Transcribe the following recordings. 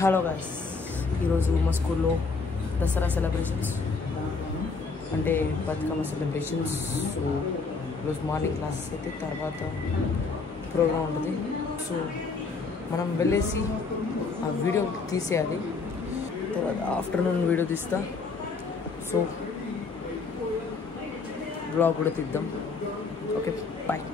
Hello guys, ఈరోజు మా స్కూల్లో దసరా సెలబ్రేషన్స్ అంటే బతుకమ్మ సెలబ్రేషన్స్. సో ఈరోజు మార్నింగ్ క్లాసెస్ అయితే తర్వాత ప్రోగ్రామ్ ఉంటుంది. సో మనం వెళ్ళేసి ఆ వీడియో తీసేయాలి, తర్వాత ఆఫ్టర్నూన్ వీడియో తీస్తా. సో బ్లాగ్ కూడా తీద్దాం. Okay, bye.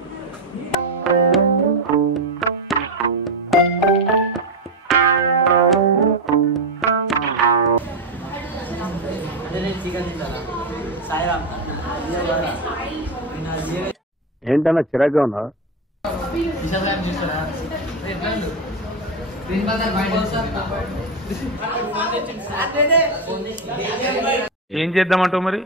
ఏంటన్నా చిరాగ్గా ఉన్నా? ఏం చేద్దామంటావు మరి?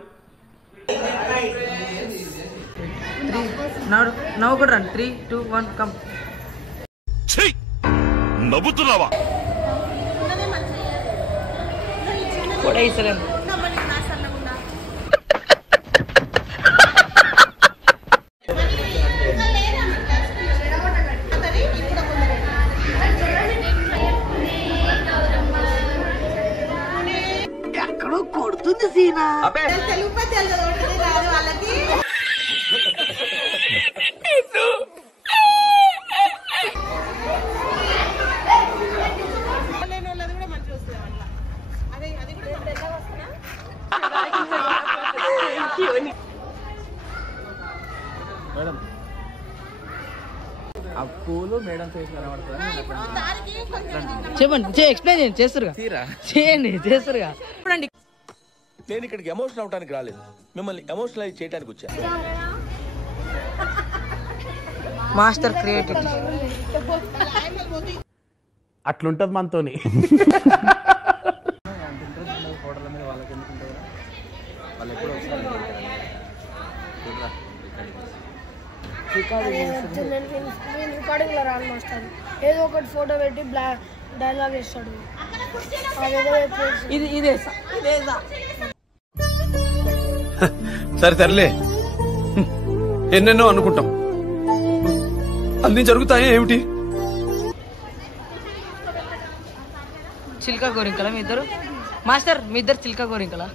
నవ్వు కూడా రండి. 3, 2, 1 కమ్. నవ్వుతున్నావా? ఎక్కడో కొడుతుంది సీనా. వాళ్ళకి మేడం ఆ పూలు మేడం చెప్పండి, ఎక్స్ప్లెయిన్ చేయండి. చేస్తురుగా చేయండి, చేస్తురుగా చూడండి. నేను ఇక్కడికి ఎమోషనల్ అవడానికి రాలేదు, మిమ్మల్ని ఎమోషనలైజ్ చేయడానికి వచ్చా. మాస్టర్ క్రియేటివిటీ అట్లుంటది మనతోని. రికార్డింగ్ లో రాను మాస్టర్. ఏదో ఒకటి ఫోటో పెట్టి డైలాగ్ వేస్తాడు. సరే సర్లే, ఎన్నెన్నో అనుకుంటాం, అన్ని జరుగుతాయా ఏమిటి? చిల్కా గోరింకలా మీ ఇద్దరు? మాస్టర్ మీ ఇద్దరు చిల్కా గోరింకలా?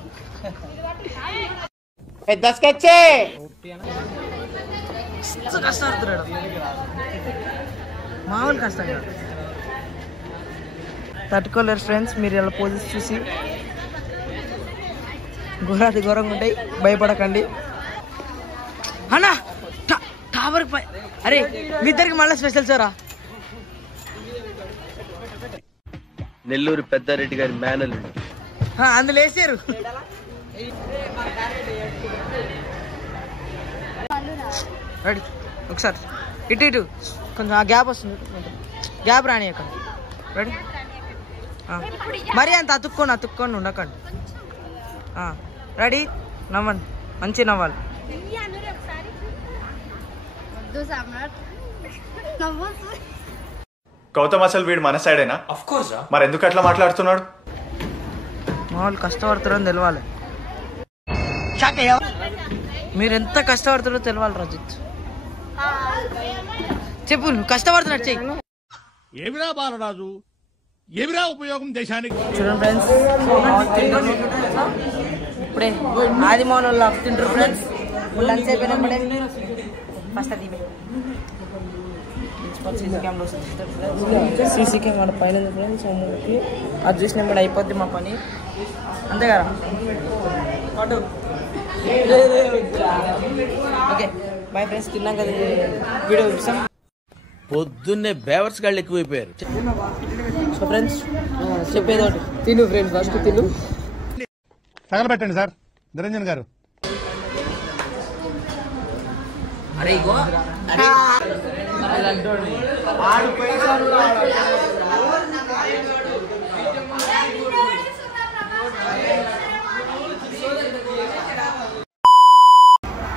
కష్టపడుతున్నాడు, మామూలు కష్టం కాదు. తట్టుకోలేరు ఫ్రెండ్స్. మీరు ఇలా పోజెస్ చూసి ఘోరాది ఘోరంగా ఉంటాయి, భయపడకండి అన్నా. టావర్ పై అరే మీ ఇద్దరికి మళ్ళీ స్పెషల్ సారా. నెల్లూరు పెద్దారెడ్డి గారి మేనల్ అందులో వేసారు. రెడీ, ఒకసారి ఇటు ఇటు కొంచెం ఆ గ్యాప్ వస్తుంది, గ్యాప్ రాని అక్కడ. రెడీ, మరీ అంత అతుక్కొని ఉండకండి. రెడీ, నవ్వండి, మంచి నవ్వాలి. గౌతమ్ అసలు వీడు మన సైడేనా? మరి ఎందుకు అట్లా మాట్లాడుతున్నాడు? మామూలు కష్టపడుతున్నారని తెలవాలి. మీరు ఎంత కష్టపడుతున్నారో తెలవాలి రజిత్. చెప్పు, నువ్వు కష్టపడుతున్నాడు చెయ్యి. ఏమిరా బాలరాజు, ఏమిరా ఉపయోగం దేశానికి? చూడండి ఫ్రెండ్స్, ఇప్పుడే ఆది మోహన్ వాళ్ళు తింటారు ఫ్రెండ్స్. లంచ్ అయిపోయినప్పుడే ఫస్ట్ అది సీసీ కెమెరా వస్తుంది. సీసీ కెమెరా పైన ఫ్రెండ్స్, అది చూసినప్పుడు అయిపోద్ది మా పని, అంతే కదా. ఓకే బాయ్ ఫ్రెండ్స్, తిన్నాం కదా వీడియో చూసాం. పొద్దున్నే బేవర్స్ గాళ్ళు ఎక్కువైపోయారు. సో ఫ్రెండ్స్ చెప్పేది ఒకటి, తిను ఫ్రెండ్స్, ఫస్ట్ తిను. తగలబెట్టండి సార్ నిరంజన్ గారు. అరే ఇగో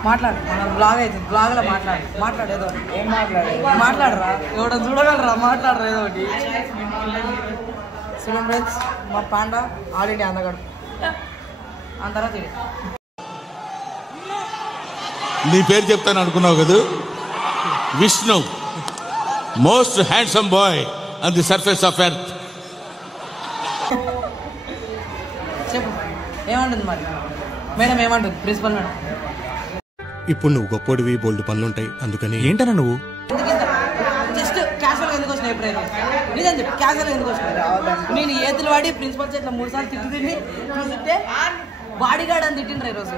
మాట్లాడు, మన బ్లాగ్ అయితే బ్లాగ్లో మాట్లాడేదో ఏం మాట్లాడరా, ఎవడో చూడగలరా, మాట్లాడరా ఏదో ఒకటి. చూడండి ఫ్రెండ్స్, మా పాండా ఆల్రెడీ అందగాడు. ఆ తర్వాత నీ పేరు చెప్తాను అనుకున్నావు కదా, Vishnu, most handsome boy on the surface of earth. చెప్పు ఏమంటుంది మరి మేడం ఏమంటుంది ప్రిన్సిపల్ మేడం? ఇప్పుడు నువ్వు గొప్పోడివి బోల్డ్ పనులుంటాయి అందుకని ఏంటన్నా నువ్వు జస్ట్ క్యాజువల్గా ఎందుకు వచ్చినాయి ఎప్పుడైనా నిజం చెప్పి క్యాజువల్గా ఎందుకు వచ్చినాయి? నేను ఏతులు వాడి ప్రిన్సిపల్ చేతిలో 3 సార్లు తిట్టి చూస్తే బాడీ గార్డ్ అని తిట్టిండ్రు ఈరోజు.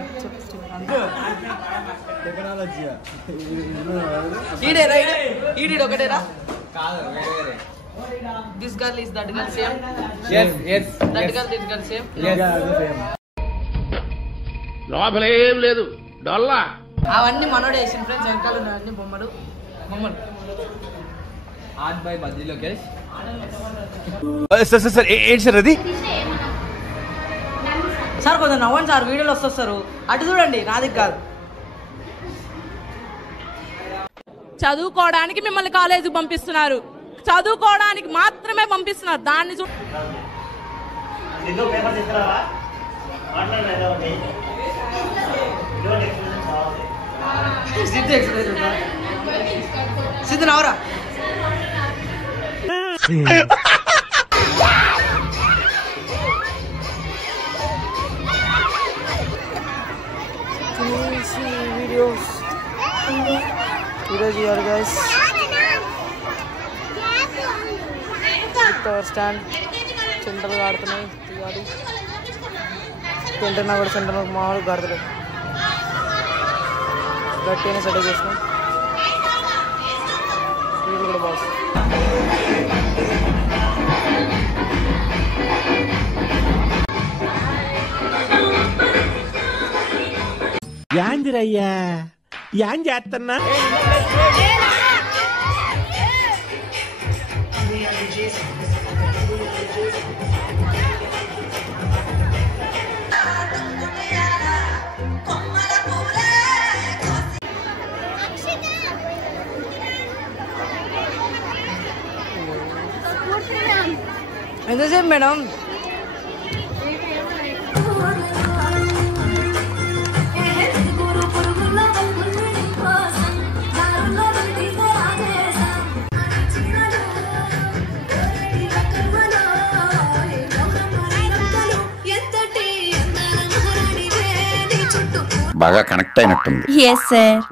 ఈడేరా ఒకటేరా? This girl is that girl same? That girl this girl same? లోపలేం లేదు డొల్లా. అవన్నీ మనోడే వేసిన ఫ్రెండ్స్, వెనకాల ఉన్నాయన్నీ బొమ్మలు. Art by Badri Lokesh. Sir ఏంటి సార్ అది? సార్ కొంచెం నవ్వండి సార్, వీడియోలు వస్తారు. అటు చూడండి, నాది కాదు. చదువుకోవడానికి మిమ్మల్ని కాలేజీకి పంపిస్తున్నారు, చదువుకోవడానికి మాత్రమే పంపిస్తున్నారు. దాన్ని సిద్ధు నవరా వీడియోస్ ఈరోజు ఇయర్ గైస్ స్టాండ్ సెంటర్లు ఆడుతున్నాయి. తీయాలి తింటున్నా కూడా సెంటర్ మామూలు గడతలేదు. గట్టిగా సెట్ చేసినాం. వీడు కూడా బాస్. యాందిరయ్యా యాం చేస్తున్నా? ఎంతసేపు మేడం? బాగా కనెక్ట్ అయినట్టుంది. Yes sir.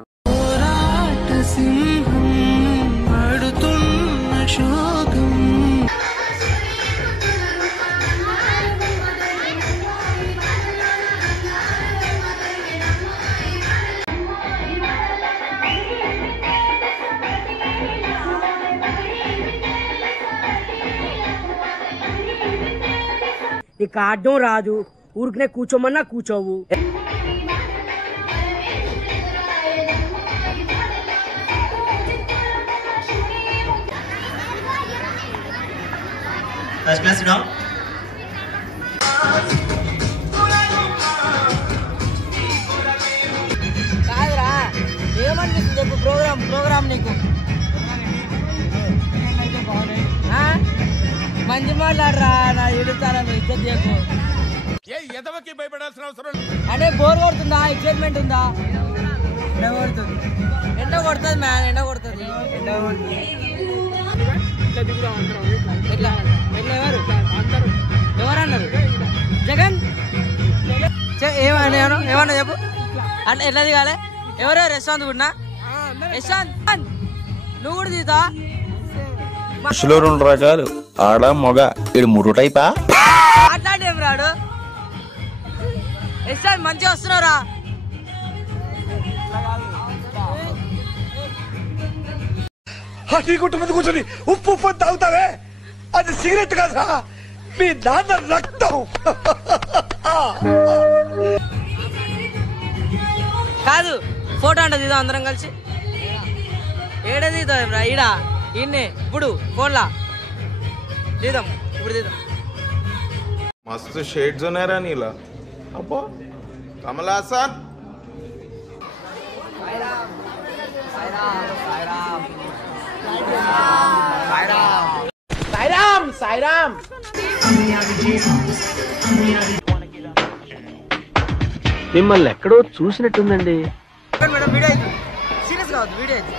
నీకు ఆడడం రాదు, ఊరికనే కూర్చోమన్నా కూర్చోవు. కాదురా, ఏమనిపిస్తుంది చెప్పు? ప్రోగ్రామ్ నీకు మంచి మాట్లాడరా, నా ఎడుతారా ఇద్దరు చేయకు. అంటే బోర్ కొడుతుందా? ఎక్సైట్మెంట్ ఉందా? ఎండ కొడుతుంది. ఎండ కొడుతుంది మ్యాన్, ఎండ కొడుతుంది. ఎవరన్నారు? జగన్ ఏమన్నా చెప్పు. అంటే ఎట్లా దిగాలి? ఎవరో యశ్వంత్ కూడా యశ్వంత్ నువ్వు కూడా దిగుతా? మనుషులు 2 రకాలు, ఆడ మొగ. ఇది 3 టైపా? మాట్లాడేం రాడు. యశ్వంత్ మంచిగా వస్తున్నారా? టీ గుట్ట మీద కూర్చొని ఉప్పు ఉప్పు అని తాగుతావే, అది సిగరెట్ కదా, మీ నాన్న రక్తం. కాదు, ఫోటో అంటే దిద్దాం అందరం కలిసి. ఏడే దిద్దాం రా? ఈడ ఇన్నే ఇప్పుడు ఫోన్లా దిద్దాం. ఇప్పుడు దిద్దాం. మస్తు షేడ్స్ ఉన్నాయరా నీలా. అబ్బో కమల్ హాసన్. సాయిరామ్ మిమ్మల్ని ఎక్కడో చూసినట్టుందండి. మేడం వీడియో అయితే సీరియస్ కావద్దు, వీడియో అయితే.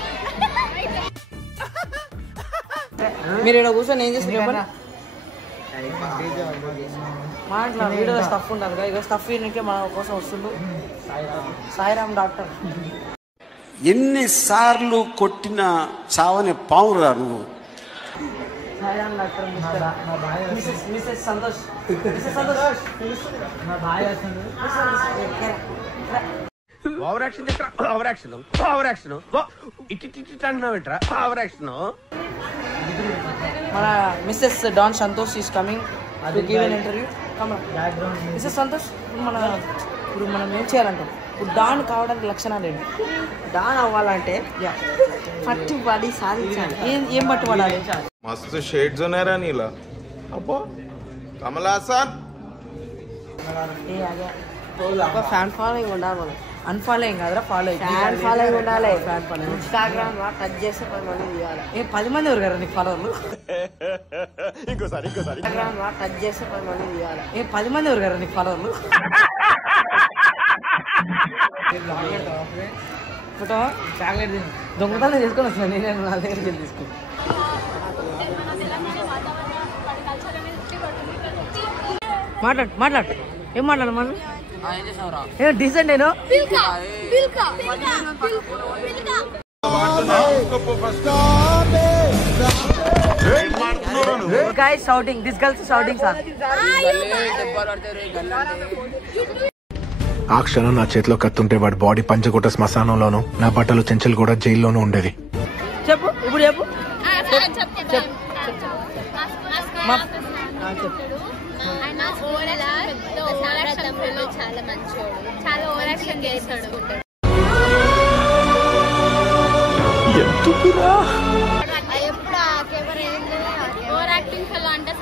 మీరు ఇక్కడ కూర్చొని ఏం చేస్తున్నారు? మా ఇంట్లో వీడియోలో స్టఫ్ ఉండాలి కదా, ఇక స్టఫ్ ఈయనకే మన కోసం వస్తుండు సాయిరామ్ డాక్టర్. ఎన్నిసార్లు కొట్టిన చావని పావురా నువ్వు. Sairam doctor Mrs Santosh. Over action over action over action ఇట్టి అంటున్నావేంట్రా ఓవర్ యాక్షన్. మన Mrs don Santosh is coming to give an interview. Mrs Santosh, ఇప్పుడు మనం ఏం చేయాలంటాం? ఇప్పుడు డాన్ కావడానికి లక్షణాలు ఏంటి? డాన్ అవ్వాలంటే పట్టుబడి సాధించాలి. ఏం పట్టుబడాలి? మస్తు షేడ్స్ ఉన్నారా నీలా. అబ్బో కమల్ హాసన్. ఫ్యాన్ ఫాలోయింగ్ ఉండాలి. మనం అన్ఫాలోయింగ్ కాదురా, ఫాలోయింగ్. ఫ్యాన్ ఫాలోయింగ్ ఉండాలి. ఫ్యాన్ ఫాలోయింగ్ ఇన్స్టాగ్రామ్ లో టచ్ చేస్తే 10 మంది తీయాలి. 10 మంది ఎవరు కదా నీకు ఫాలోవర్లు? ఇంకోసారి ఇన్స్టాగ్రామ్ లో టచ్ చేస్తే 10 మంది తీయాలి. 10 మంది ఎవరు కదా నీకు ఫాలోవర్లు? ఫోటో చాక్లెట్ దొంగతనం తీసుకొని వస్తున్నాను నేను, నా దగ్గరికి వెళ్ళి తీసుకుని. మాట్లాడు ఏం మాట్లాడు మనం ఏ డీసెంట్ నేను guys shouting, this girls shouting sir. ఆ క్షణం నా చేతిలో కత్తుంటే వాడి బాడీ పంచకోట శ్మశానంలోను, నా బట్టలు చెంచలు కూడా జైల్లోనూ ఉండేది. చెప్పు ఇప్పుడు చెప్పు. చాలా మంచోడు, చాలా ఓవర్ యాక్షన్ చేస్తాడు. ఎప్పుడు ఓవర్ యాక్టింగ్ ఫెలో అంటే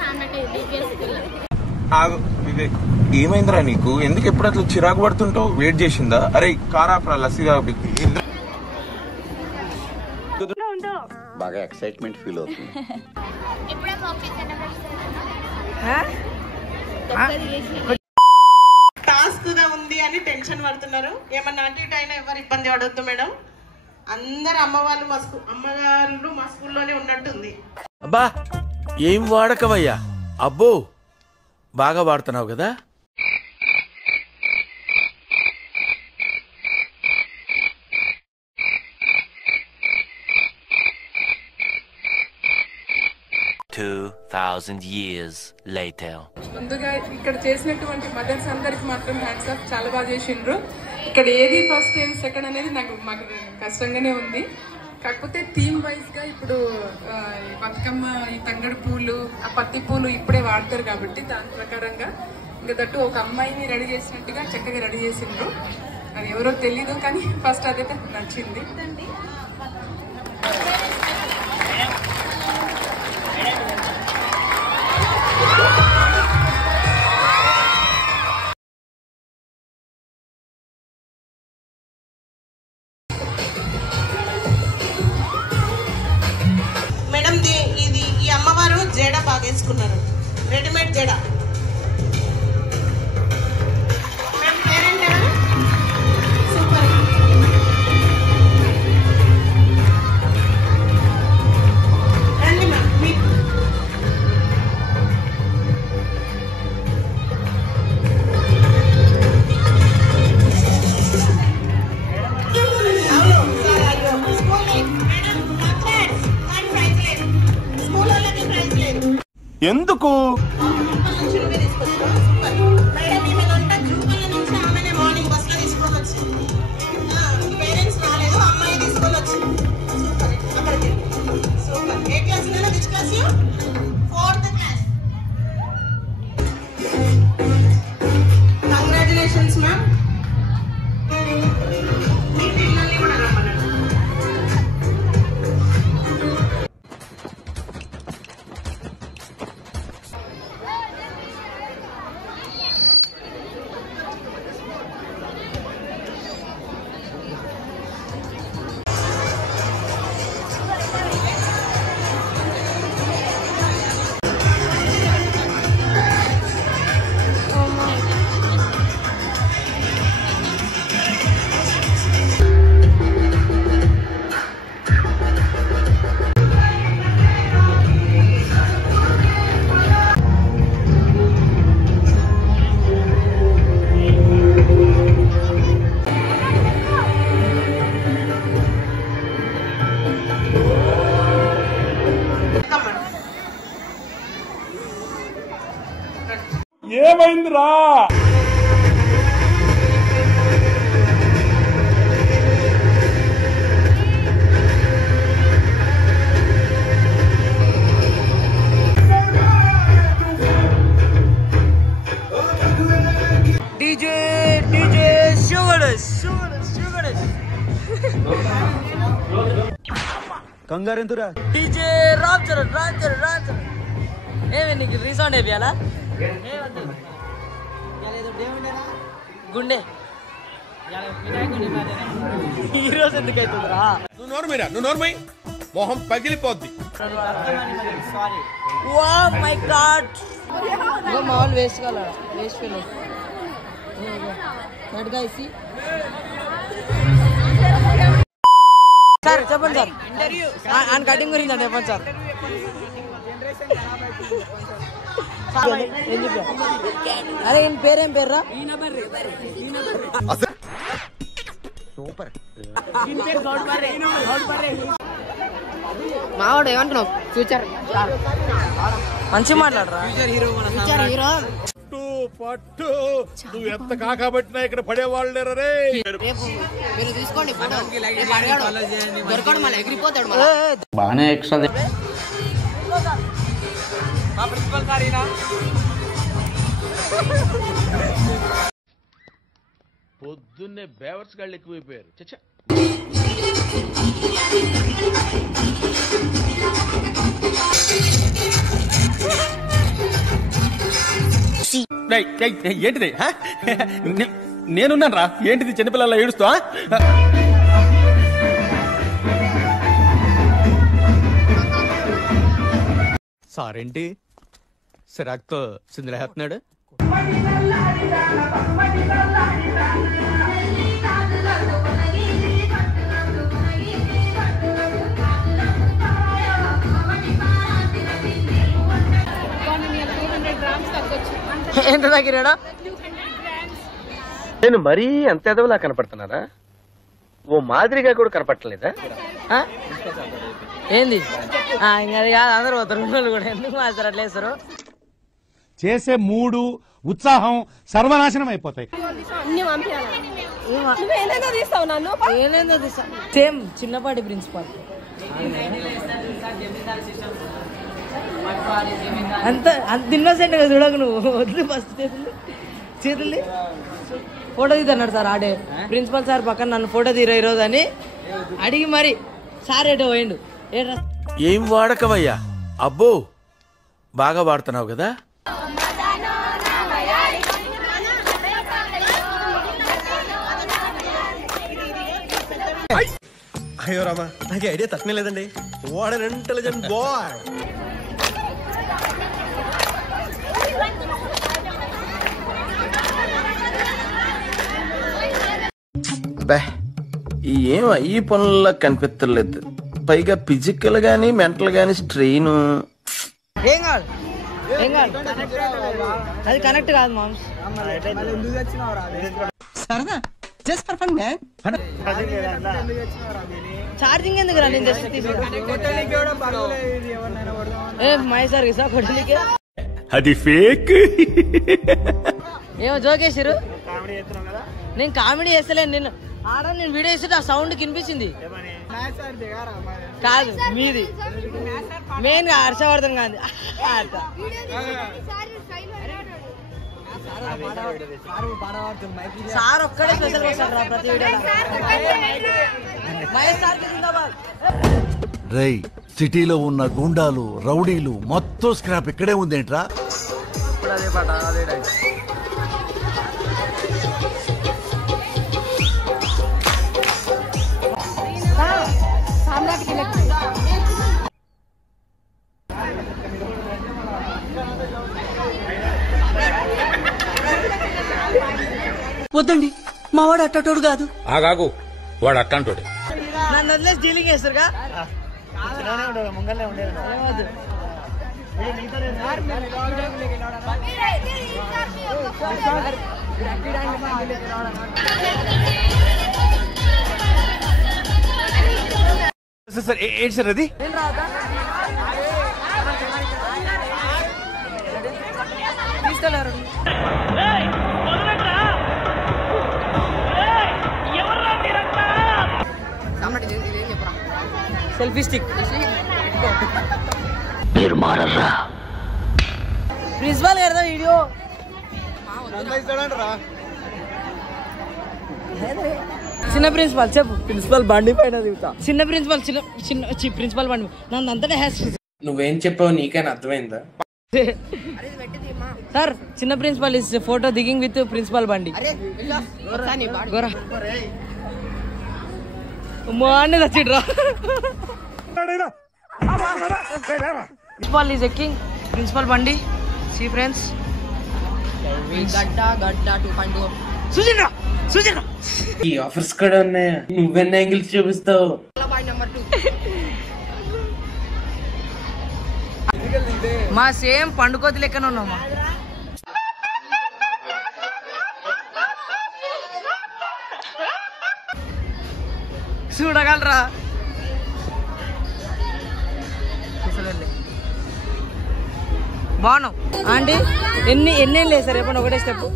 వివేక్ ఏమైందిరా నీకు? ఎందుకు ఎప్పుడు అట్లా చిరాకు పడుతుంటావు? వెయిట్ చేసిందా? అరే కారాప్రా లస్సీగా. బాగా ఎక్సైట్మెంట్ ఫీల్ అవుతుంది. టాస్క్ గా ఉంది అని టెన్షన్ పడుతున్నారు. ఏమన్నా అటు ఇటు అయినా ఎవరు ఇబ్బంది పడొద్దు మేడం. అందరు అమ్మగారు మా స్కూల్లోనే ఉన్నట్టుంది. అబ్బా ఏం వాడకవయ్యా, అబ్బో బాగా వాడుతున్నావు కదా. ముందుగా ఇక్కడ చేసినటువంటి మదర్స్ అందరికి మాత్రం హ్యాండ్స్ ఆఫ్, చాలా బాగా చేసిండ్రు. ఇక్కడ ఏది ఫస్ట్ ఏది సెకండ్ అనేది మాకు కష్టంగానే ఉంది. కాకపోతే థీమ్ వైజ్ గా ఇప్పుడు బతుకమ్మ, ఈ తంగడి పూలు, ఆ పత్తి పూలు ఇప్పుడే వాడతారు కాబట్టి దాని ప్రకారంగా ఇంకా దట్టు ఒక అమ్మాయిని రెడీ చేసినట్టుగా చక్కగా రెడీ చేసిండ్రు. అది ఎవరో తెలీదు కానీ ఫస్ట్ అదైతే నచ్చింది. మేడం ఇది ఈ అమ్మవారు జడ బాగా వేసుకున్నారు, రెడీమేడ్ జడ. సూపర్. రండి మ్యామ్. ఎందుకు? మార్నింగ్ బస్ లో తీసుకొని వచ్చింది. పేరెంట్స్ రాలేదు, అమ్మాయి తీసుకొని వచ్చింది. అక్కడికి సూపర్. ఏ class? Which class? 4th class. Congratulations ma'am. మీ పిల్లల్ని కూడా రమ్మన్నాడు. ఏమైందిరా? కంగారు ఎంతురా? డీజే రామ్ చరణ్ ఏమి నీకు రీసౌండ్ వేయాలా? గుండె ఈరోజు ఎందుకు అవుతుందిరా? నువ్వు నోర్మై మొహం పగిలిపోద్ది. వా మై గాడ్ మామూలు వేస్ట్ కావాలా? వేస్ట్ ఫీల్ సార్ చెప్పండి సార్. ఆయన కటింగ్ గురించి అంటే చెప్పండి సార్. అరే ఈయన పేరేం పేర్రా? సూపర్. మావాడు ఏమంటున్నావు? ఫ్యూచర్ మంచి మాట్లాడరా. ఫ్యూచర్ హీరో పట్టు నువ్వు ఎంత కాకబట్టినా ఇక్కడ పడేవాళ్ళు లేరు రే. మీరు తీసుకోండి దొరకడు మళ్ళీ ఎగిరిపోతాడు. బాగానే ఎక్స్ట్రా పొద్దున్నే బేవర్స్ గాళ్ళు ఎక్కువైపోయారు. చచ్చా ఏంటిది? నేనున్నాను రా. ఏంటిది చిన్నపిల్లల ఏడుస్తా? సారేంటి సిరాక్తో సిందులేస్తున్నాడు? ఎంత తగ్గిరాడా? నేను మరీ అంత ఎదవలా కనపడుతున్నారా? ఓ మాదిరిగా కూడా కనపడలేదా? ఏంది ఇంకా అది కాదు, అందరూ పోతారు కూడా. ఎందుకు మాస్తారు అట్లా వేస్తారు? చేసే మూడు ఉత్సాహం సర్వనాశనం అయిపోతాయి. సేమ్ చిన్నపాటి ప్రిన్సిపాల్ అంత ఇన్నోసెంట్ గా చూడకు నువ్వు. వదిలి ఫస్ట్ చేతుల్ని ఫోటో తీద్దన్నాడు సార్. ఆడే ప్రిన్సిపల్ సార్ పక్కన నన్ను ఫోటో తీరా ఈరోజు అని అడిగి మరి సార్ ఏటో పోయిండు. ఏం వాడకవయ్యా? అబ్బో బాగా వాడుతున్నావు కదా. అయ్యో రామా, నాకు ఐడియా తక్కువ లేదండి. What an intelligent boy. ఏం ఈ పనుల్లో కనిపించలేదు. పైగా ఫిజికల్ గానీ మెంటల్ గానీ స్ట్రెయిన్. ఏం కాదు అది కనెక్ట్ కాదు మామ్స్. సరదా just for fun man. Charging ఎందుకు రా? నేను జస్ట్ మై సార్ సార్ కొట్టలికే అది ఫేక్. ఏమో జోకేసారు. నేను కామెడీ చేస్తలేను. నేను ఆడ నేను వీడియో చేస్తే ఆ సౌండ్ వినిపించింది కాదు మీది. మెయిన్ గా హర్షవర్ధన్ కాదు. సార్ ఒక్కడే స్పెషల్ వస్తాడు రా ప్రతి వీడియో. మహేష్ సార్ జిందాబాద్. రై సిటీలో ఉన్న గుండాలు రౌడీలు మొత్తం స్క్రాప్ ఇక్కడే ఉందేంట్రా? అదే పాట అదే వద్దండి మా వాడు అట్టోడు కాదు. ఆగాగు వాడు అట్టంటోడు. నన్ను వదిలేసి డీలింగ్ చేస్తారుగా. సార్ ఏంటి సార్ అది? చూపిస్తలేరు. సెల్ఫీ స్టిక్ మీరు మారరా ప్రిన్సిపల్ గారిదా వీడియో చిన్న ప్రిన్సిపల్ చెప్పు. ప్రిన్సిపల్ బండి పైన దిగుతా. చిన్న ప్రిన్సిపల్ ప్రిన్సిపల్ బండి నన్ను అంతటా హ్యాస్. నువ్వేం చెప్పావు నీకైనా అర్థమైందా? సార్ చిన్న ప్రిన్సిపల్ ఇస్ ఫోటో దిగింగ్ విత్ ప్రిన్సిపల్ బండి. అన్నీ తెచ్చిడ్రా. ప్రిన్సిపల్ ఈజ్ ఎక్కింగ్ ప్రిన్సిపల్ బండి. సీ ఫ్రెండ్స్ ఈ ఆఫర్స్ కూడా ఉన్నాయా? నువ్వెన్ని యాంగిల్స్ చూపిస్తావు? మా సేమ్ పండుకోతి లెక్కన ఉన్నామా? చూడగలరా? బాగున్నావు ఆంటీ. ఎన్ని లేదు సార్ ఎప్పుడు ఒకటే స్టెప్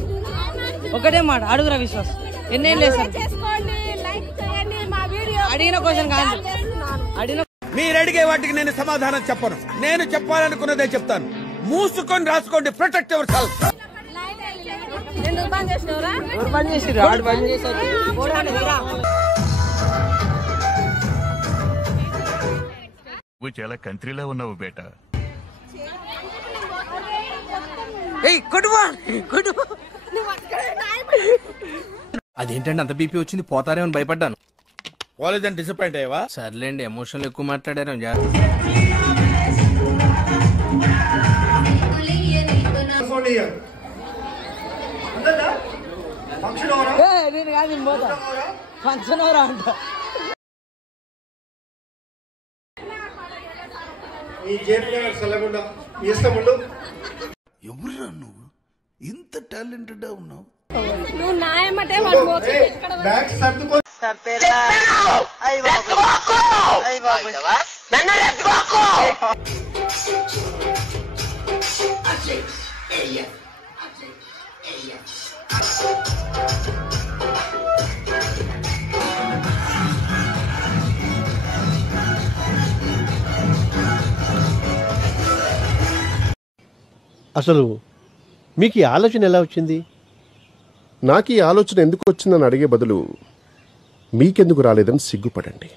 ఒకటే మాట అడుగురా విశ్వాస్. ఎన్ని లేదు సార్ అడిగిన క్వశ్చన్ కాదు. అడిగిన మీరు అడిగే వాటికి నేను సమాధానం చెప్పను. నేను చెప్పాలనుకున్నదే చెప్తాను. మూసుకొని రాసుకోండి. Protect your self. నువ్వు చాలా కంట్రీలో ఉన్నావు బేటా. అదేంటండి అంత బీపీ వచ్చింది? పోతారేమని భయపడ్డాను. కాలేజ్ అని డిసప్పాయింట్ అయ్యావా? సర్లేండి, ఎమోషనల్ ఎక్కువ మాట్లాడారు. నేను కాదు పోతా ఫంక్షన్ అవరా అంట. ఎవరురా నువ్వు? ఇంత టాలెంటెడ్ ఉన్నావు. నువ్వు నాయమంటే వాడు మోసం ఎక్కడ అసలు మీకు ఈ ఆలోచన ఎలా వచ్చింది? నాకు ఈ ఆలోచన ఎందుకు వచ్చిందని అడిగే బదులు మీకెందుకు రాలేదని సిగ్గుపడండి.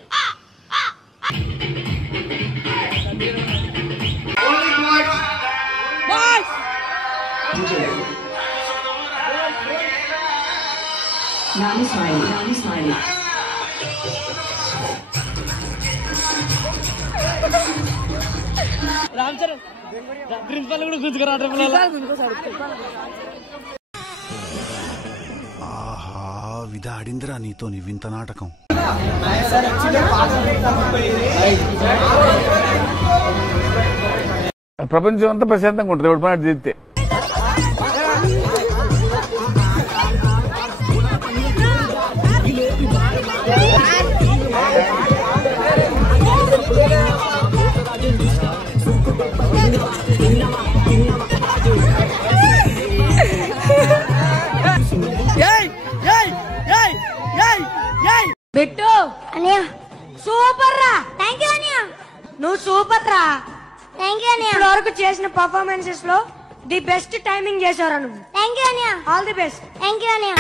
రామ్ చరణ్ ప్రిన్సిపల్ కూడా గుంజుకురాడు. ఆహా, విధాడిందిరా నీతో నీ వింత నాటకం. ప్రపంచం అంతా ప్రశాంతంగా ఉంటుంది ఎవడు పని చేస్తే. బిట్టు అనియా సూపర్ రా. థ్యాంక్ యూ అనియా. నువ్వు సూపర్ రా. థ్యాంక్ యూ అనియా. ఇప్పటి వరకు చేసిన పర్ఫార్మెన్సెస్ లో ది బెస్ట్ టైమింగ్ చేశారా నువ్వు. Thank you Aniya. All the best. Thank you Aniya.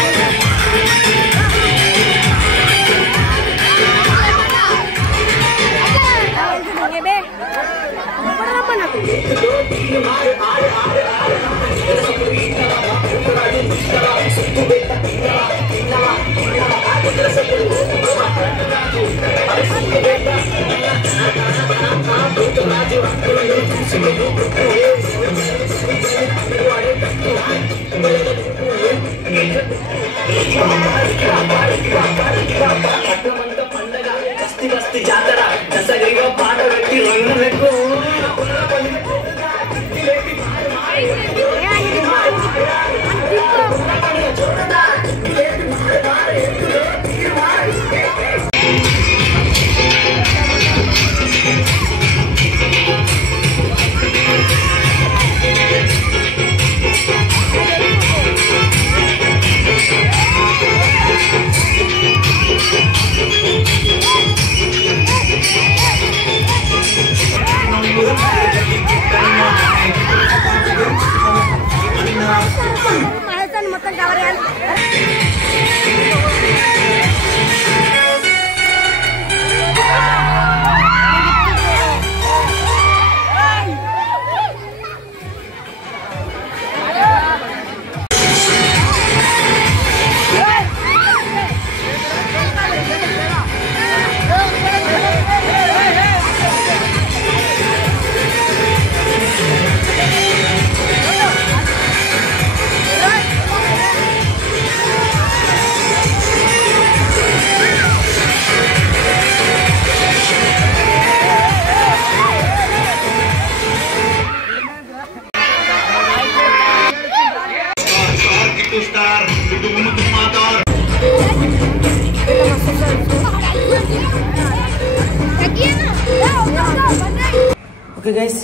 Okay guys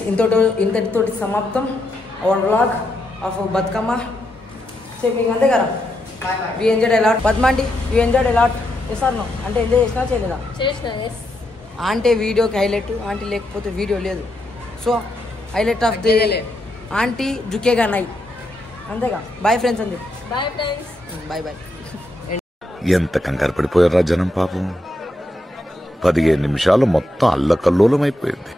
ఇంతటితోటి సమాప్తం అవర్ వ్లాగ్ ఆఫ్ బతుకమ్మ. మీకు అంతే కదా, వి ఎంజాయ్డ్ అలాట్. పద్మాంటి యూ ఎంజాయ్డ్ అలాట్ చేశారు అంటే ఎంజాయ్ చేసినా చేయలేదా? ఆంటీ వీడియోకి హైలైట్, ఆంటీ లేకపోతే వీడియో లేదు. So highlight of the aunty జుకేగా నై, అంతేగా. బాయ్ ఫ్రెండ్స్ అని చెప్పి. Bye bye. ఎంత కంగారు పడిపోయారా జనం పాపం. 15 నిమిషాలు మొత్తం అల్లకల్లోలం అయిపోయింది.